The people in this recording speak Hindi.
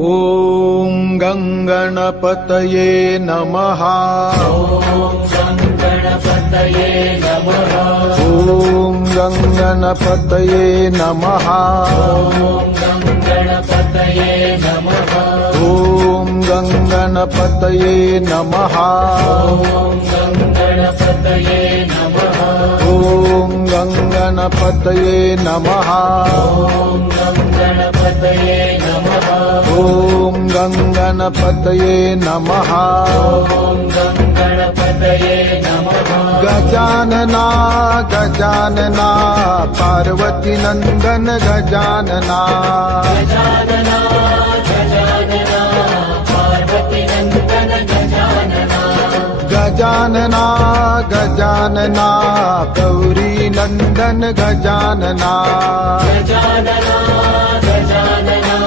ॐ गङ्गणपतये नमः। ॐ गणपतये नमः। ॐ गङ्गणपतये नमः। ॐ गणपतये नमः। ॐ गङ्गणपतये नमः। ॐ गणपतये नमः। ॐ गङ्गणपतये नमः। ॐ गणपतये नमः। ॐ गङ्गणपतये नमः। ॐ गणपतये नमः। गजानना गजानना पार्वती नंदन गजानना। गजानना गजानना पार्वती नंदन गजानना। गजानना गजानना गौरी नंदन गजानना। गजानना गजानना